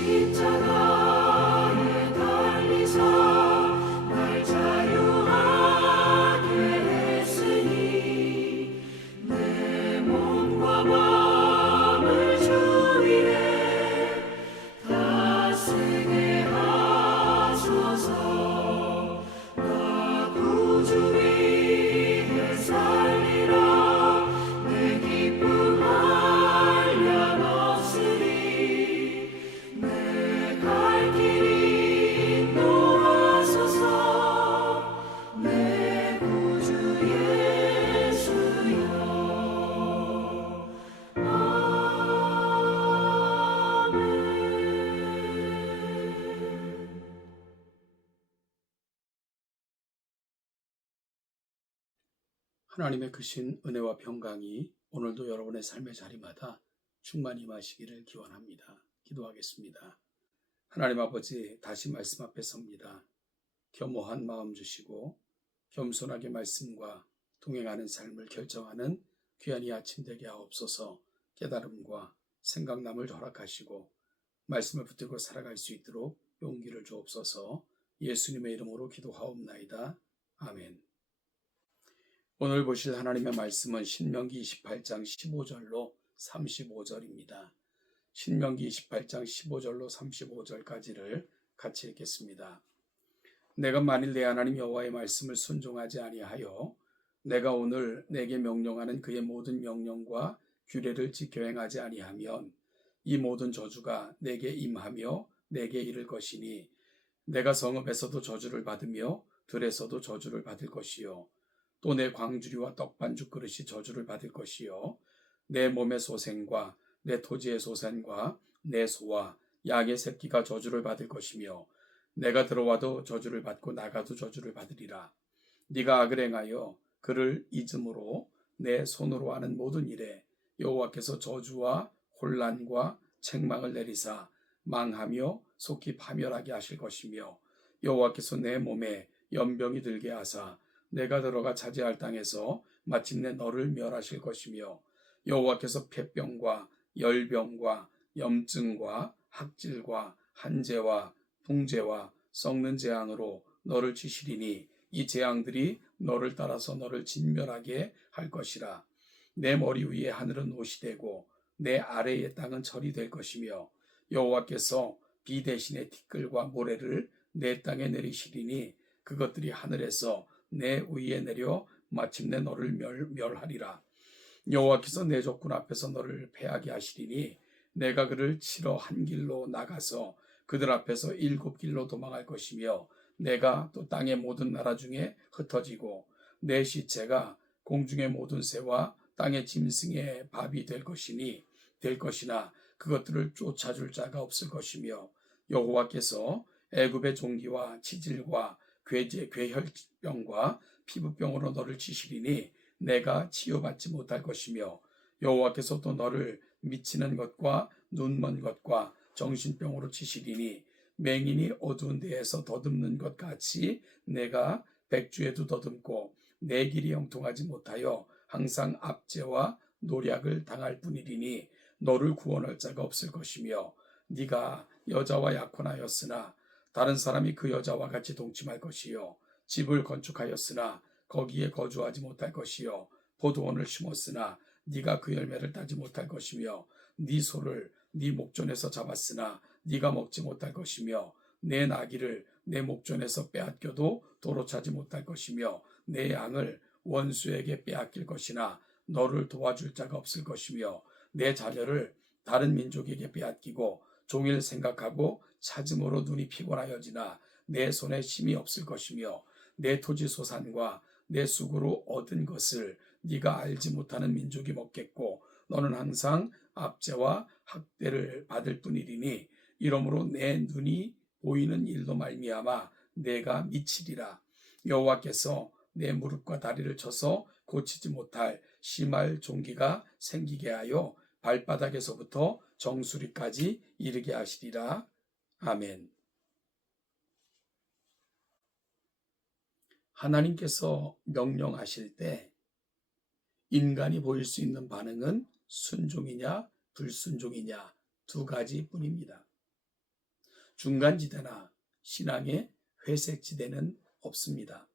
십자가에 달리사 날 자유하게 했으니 내 몸과 마음을 주 위에 다스게 하소서. 나 구주 위에 살리라. 내 기쁨 한량 없으리. 내 갈 길 인도하소서. 내 구주 예수여. 아멘. 하나님의 크신 은혜와 평강이 오늘도 여러분의 삶의 자리마다 충만히 임하시기를 기원합니다. 기도하겠습니다. 하나님 아버지, 다시 말씀 앞에 섭니다. 겸허한 마음 주시고 겸손하게 말씀과 동행하는 삶을 결정하는 귀한 이 아침 되게 하옵소서. 깨달음과 생각남을 허락하시고 말씀을 붙들고 살아갈 수 있도록 용기를 주옵소서. 예수님의 이름으로 기도하옵나이다. 아멘. 오늘 보실 하나님의 말씀은 신명기 28장 15절로 35절입니다. 신명기 28장 15절로 35절까지를 같이 읽겠습니다. 내가 만일 내 하나님 여호와의 말씀을 순종하지 아니하여 내가 오늘 내게 명령하는 그의 모든 명령과 규례를 지켜 행하지 아니하면 이 모든 저주가 내게 임하며 내게 이를 것이니 내가 성읍에서도 저주를 받으며 들에서도 저주를 받을 것이요 또 내 광주리와 떡반죽 그릇이 저주를 받을 것이요 내 몸의 소생과 내 토지의 소생과 내 소와 양의 새끼가 저주를 받을 것이며 내가 들어와도 저주를 받고 나가도 저주를 받으리라. 네가 악을 행하여 그를 잊음으로 내 손으로 하는 모든 일에 여호와께서 저주와 혼란과 책망을 내리사 망하며 속히 파멸하게 하실 것이며 여호와께서 내 몸에 연병이 들게 하사 내가 들어가 차지할 땅에서 마침내 너를 멸하실 것이며 여호와께서 폐병과 열병과 염증과 학질과 한재와 풍재와 썩는 재앙으로 너를 치시리니 이 재앙들이 너를 따라서 너를 진멸하게 할 것이라. 내 머리 위에 하늘은 옷이 되고 내 아래의 땅은 철이 될 것이며 여호와께서 비 대신에 티끌과 모래를 내 땅에 내리시리니 그것들이 하늘에서 내 위에 내려 마침내 너를 멸하리라. 여호와께서 내 적군 앞에서 너를 패하게 하시리니 내가 그를 치러 한 길로 나가서 그들 앞에서 7길로 도망할 것이며 내가 또 땅의 모든 나라 중에 흩어지고 내 시체가 공중의 모든 새와 땅의 짐승의 밥이 될 것이나 그것들을 쫓아줄 자가 없을 것이며 여호와께서 애굽의 종기와 치질과 괴혈병과 피부병으로 너를 치시리니 내가 치유받지 못할 것이며 여호와께서 또 너를 미치는 것과 눈먼 것과 정신병으로 치시리니 맹인이 어두운 데에서 더듬는 것 같이 내가 백주에도 더듬고 내 길이 형통하지 못하여 항상 압제와 노략을 당할 뿐이리니 너를 구원할 자가 없을 것이며 네가 여자와 약혼하였으나 다른 사람이 그 여자와 같이 동침할 것이요 집을 건축하였으나 거기에 거주하지 못할 것이요 포도원을 심었으나 네가 그 열매를 따지 못할 것이며 네 소를 네 목전에서 잡았으나 네가 먹지 못할 것이며 내 나귀를 내 목전에서 빼앗겨도 도로 차지 못할 것이며 내 양을 원수에게 빼앗길 것이나 너를 도와줄 자가 없을 것이며 내 자녀를 다른 민족에게 빼앗기고 종일 생각하고 찾음으로 눈이 피곤하여지나 내 손에 힘이 없을 것이며 내 토지 소산과 내 수고로 얻은 것을 네가 알지 못하는 민족이 먹겠고 너는 항상 압제와 학대를 받을 뿐이리니 이러므로 내 눈이 보이는 일로 말미암아 내가 미치리라. 여호와께서 내 무릎과 다리를 쳐서 고치지 못할 심할 종기가 생기게 하여 발바닥에서부터 정수리까지 이르게 하시리라. 아멘. 하나님께서 명령하실 때 인간이 보일 수 있는 반응은 순종이냐 불순종이냐 두 가지뿐입니다. 중간지대나 신앙의 회색지대는 없습니다.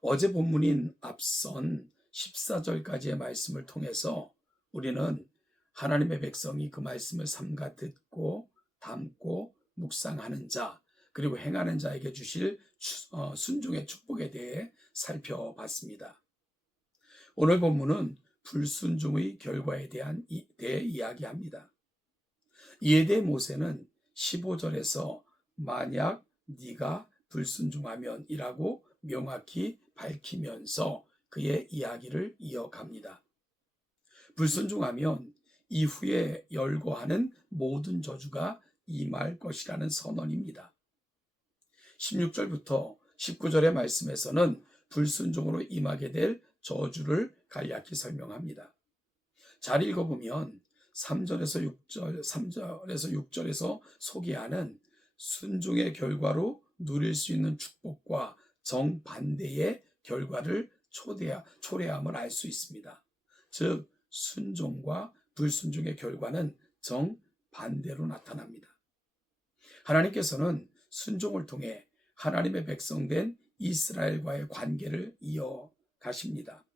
어제 본문인 앞선 14절까지의 말씀을 통해서 우리는 하나님의 백성이 그 말씀을 삼가 듣고 담고 묵상하는 자, 그리고 행하는 자에게 주실 순종의 축복에 대해 살펴봤습니다. 오늘 본문은 불순종의 결과에 대해 이야기합니다. 이에 대해 모세는 15절에서 만약 네가 불순종하면 이라고 명확히 밝히면서 그의 이야기를 이어갑니다. 불순종하면 이후에 열거하는 모든 저주가 임할 것이라는 선언입니다. 16절부터 19절의 말씀에서는 불순종으로 임하게 될 저주를 간략히 설명합니다. 잘 읽어보면 3절에서 6절에서 소개하는 순종의 결과로 누릴 수 있는 축복과 정반대의 결과를 초래함을 알 수 있습니다. 즉 순종과 불순종의 결과는 정반대로 나타납니다. 하나님께서는 순종을 통해 하나님의 백성된 이스라엘과의 관계를 이어가십니다.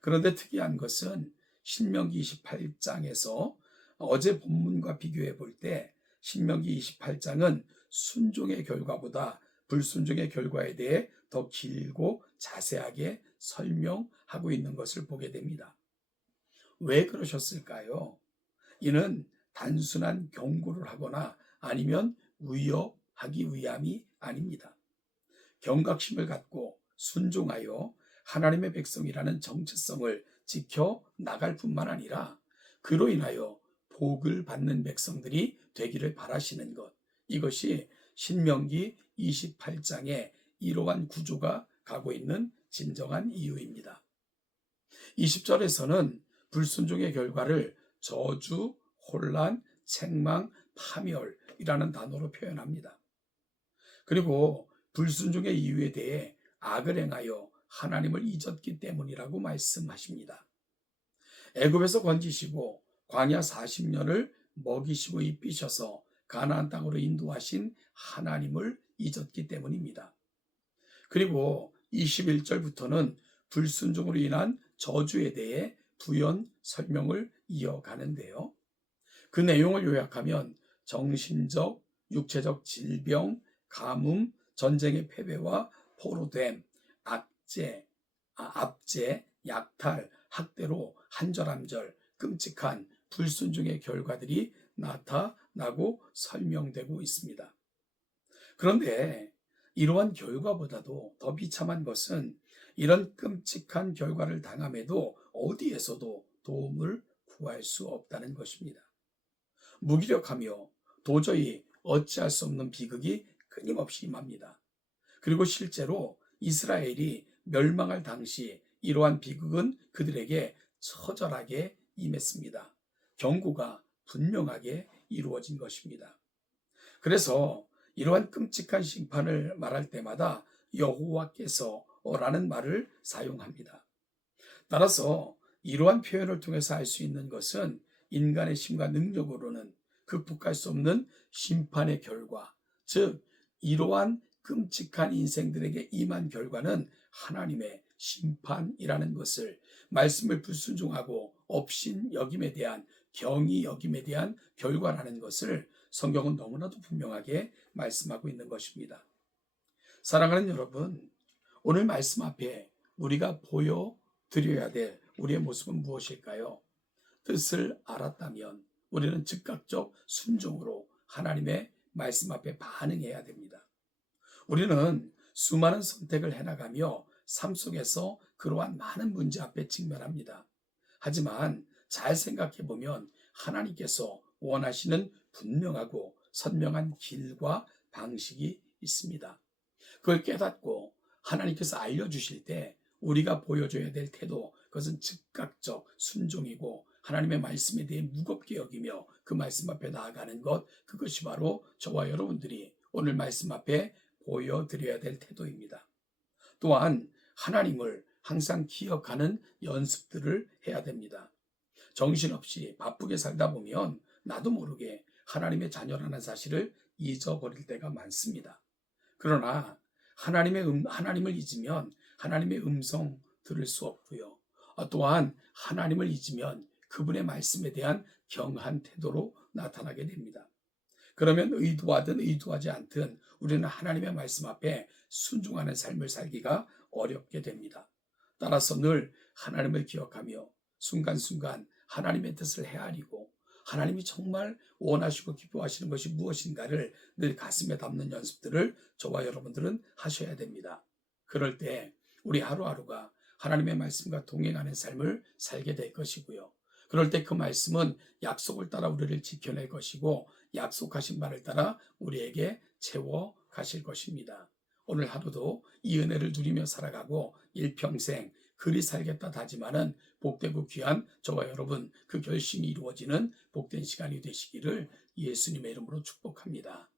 그런데 특이한 것은 신명기 28장에서 어제 본문과 비교해 볼 때 신명기 28장은 순종의 결과보다 불순종의 결과에 대해 더 길고 자세하게 설명하고 있는 것을 보게 됩니다. 왜 그러셨을까요? 이는 단순한 경고를 하거나 아니면 위협하기 위함이 아닙니다. 경각심을 갖고 순종하여 하나님의 백성이라는 정체성을 지켜 나갈 뿐만 아니라 그로 인하여 복을 받는 백성들이 되기를 바라시는 것, 이것이 신명기 28장에 이러한 구조가 가고 있는 진정한 이유입니다. 20절에서는 불순종의 결과를 저주, 혼란, 책망, 파멸이라는 단어로 표현합니다. 그리고 불순종의 이유에 대해 악을 행하여 하나님을 잊었기 때문이라고 말씀하십니다. 애굽에서 건지시고 광야 40년을 먹이시고 입히셔서 가나안 땅으로 인도하신 하나님을 잊었기 때문입니다. 그리고 21절부터는 불순종으로 인한 저주에 대해 부연 설명을 이어가는데요. 그 내용을 요약하면 정신적, 육체적 질병, 가뭄, 전쟁의 패배와 포로됨, 압제, 약탈, 학대로 한절함절 끔찍한 불순종의 결과들이 나타나고 설명되고 있습니다. 그런데 이러한 결과보다도 더 비참한 것은 이런 끔찍한 결과를 당함에도 어디에서도 도움을 구할 수 없다는 것입니다. 무기력하며 도저히 어찌할 수 없는 비극이 끊임없이 임합니다. 그리고 실제로 이스라엘이 멸망할 당시 이러한 비극은 그들에게 처절하게 임했습니다. 경고가 분명하게 이루어진 것입니다. 그래서 이러한 끔찍한 심판을 말할 때마다 여호와께서라는 말을 사용합니다. 따라서 이러한 표현을 통해서 알 수 있는 것은 인간의 힘과 능력으로는 극복할 수 없는 심판의 결과, 즉 이러한 끔찍한 인생들에게 임한 결과는 하나님의 심판이라는 것을, 말씀을 불순종하고 업신 여김에 대한, 경히 여김에 대한 결과라는 것을 성경은 너무나도 분명하게 말씀하고 있는 것입니다. 사랑하는 여러분, 오늘 말씀 앞에 우리가 보여드려야 될 우리의 모습은 무엇일까요? 뜻을 알았다면 우리는 즉각적 순종으로 하나님의 말씀 앞에 반응해야 됩니다. 우리는 수많은 선택을 해나가며 삶 속에서 그러한 많은 문제 앞에 직면합니다. 하지만 잘 생각해 보면 하나님께서 원하시는 분명하고 선명한 길과 방식이 있습니다. 그걸 깨닫고 하나님께서 알려주실 때 우리가 보여줘야 될 태도, 그것은 즉각적 순종이고 하나님의 말씀에 대해 무겁게 여기며 그 말씀 앞에 나아가는 것, 그것이 바로 저와 여러분들이 오늘 말씀 앞에 보여드려야 될 태도입니다. 또한 하나님을 항상 기억하는 연습들을 해야 됩니다. 정신없이 바쁘게 살다 보면 나도 모르게 하나님의 자녀라는 사실을 잊어버릴 때가 많습니다. 그러나 하나님을 잊으면 하나님의 음성 들을 수 없고요. 또한 하나님을 잊으면 그분의 말씀에 대한 경한 태도로 나타나게 됩니다. 그러면 의도하든 의도하지 않든 우리는 하나님의 말씀 앞에 순종하는 삶을 살기가 어렵게 됩니다. 따라서 늘 하나님을 기억하며 순간순간 하나님의 뜻을 헤아리고 하나님이 정말 원하시고 기뻐하시는 것이 무엇인가를 늘 가슴에 담는 연습들을 저와 여러분들은 하셔야 됩니다. 그럴 때 우리 하루하루가 하나님의 말씀과 동행하는 삶을 살게 될 것이고요. 그럴 때 그 말씀은 약속을 따라 우리를 지켜낼 것이고 약속하신 바를 따라 우리에게 채워 가실 것입니다. 오늘 하루도 이 은혜를 누리며 살아가고 일평생 그리 살겠다 다짐하는 복되고 귀한 저와 여러분 그 결심이 이루어지는 복된 시간이 되시기를 예수님의 이름으로 축복합니다.